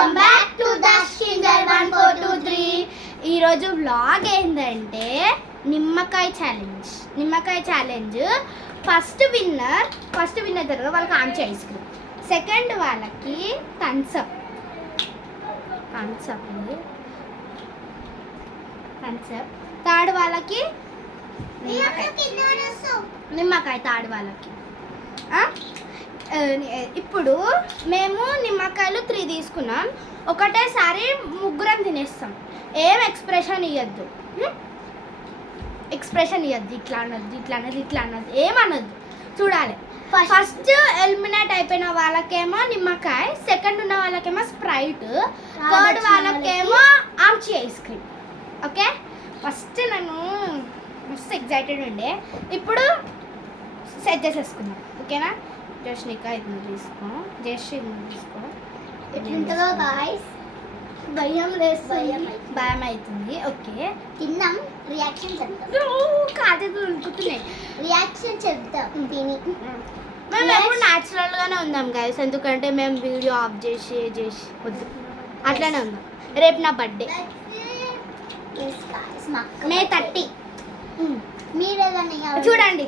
Welcome back to దర్శింజర్ 1423. ఈరోజు vlog ఏంటంటే నిమ్మకాయ ఛాలెంజ్. ఫస్ట్ విన్నర్ తర్వాత వాళ్ళకి ఆంచి ఐస్ క్రీమ్, సెకండ్ వాళ్ళకి థమ్స్ అప్ థర్డ్ వాళ్ళకి నిమ్మకాయ థర్డ్ వాళ్ళకి. ఇప్పుడు మేము నిమ్మకాయలు 3 తీసుకున్నాం. ఒకటేసారి ముగ్గురం తినేస్తాం. ఏం ఎక్స్ప్రెషన్ ఇవ్వద్దు, ఇట్లా అన్నది ఏమన్నద్దు, చూడాలి. ఫస్ట్ ఎలిమినేట్ అయిపోయిన వాళ్ళకేమో నిమ్మకాయ, సెకండ్ ఉన్న వాళ్ళకేమో స్ప్రైట్, థర్డ్ వాళ్ళకేమో ఆమ్చి ఐస్ క్రీమ్. ఓకే, ఫస్ట్ నేను మస్తు ఎగ్జైటెడ్ ఉండే. ఇప్పుడు సెట్ చేసేసుకున్నాం. ఓకేనా, జస్నిక ఇది తీసుకో, ఎట్లుంటుందో గాయ్స్, భయం అవుతుంది. ఓకే, తిన్నాం, రియాక్షన్ చెప్తాం. కాదు ఉడుకుతున్నాయి, రియాక్షన్ చెప్తాం తిని. మేము ఎప్పుడు న్యాచురల్గానే ఉందాం గైస్, ఎందుకంటే మేము వీడియో ఆఫ్ చేసి వద్దు, అట్లానే ఉందాం. రేపు నా బర్త్డే, May 30. మీరు ఏదైనా చూడండి.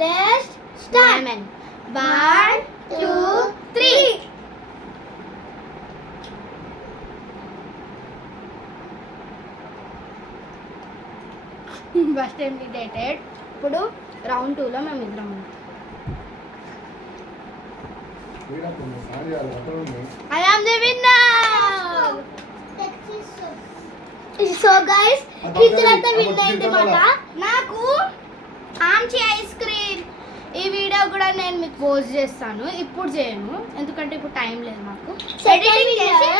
Let's start. 1 2 3. First time dated. ఇప్పుడు రౌండ్ 2లో మేము ఇద్దరం ఉన్నాం. I am the winner. So guys, టీచర్లంతా విన్ అయిందన్నమాట. నాకు ఆమ్చి ఐస్ క్రీమ్ ఈ వీడియో కూడా నేను మీకు పోస్ట్ చేస్తాను. ఇప్పుడు చేయను, ఎందుకంటే ఇప్పుడు టైం లేదు మాకు. ఎడిటింగ్ చేసి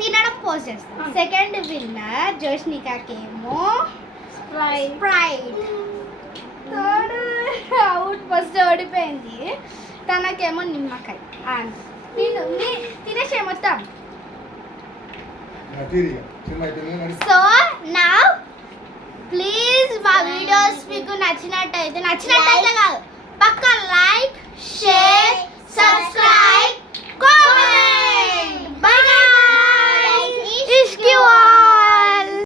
తినడం పోస్ట్ చేస్తాను. సెకండ్ విన్నర్ జోష్నికాకేమో స్ప్రైట్. థర్డ్ అవుట్, ఫస్ట్ ఓడిపోయింది. తనకేమో నిమ్మకాయ. తినేసే మొత్తం. సో నా ప్లీజ్ మా వీడియోస్ మీకు నచ్చినట్టయితే కాదు,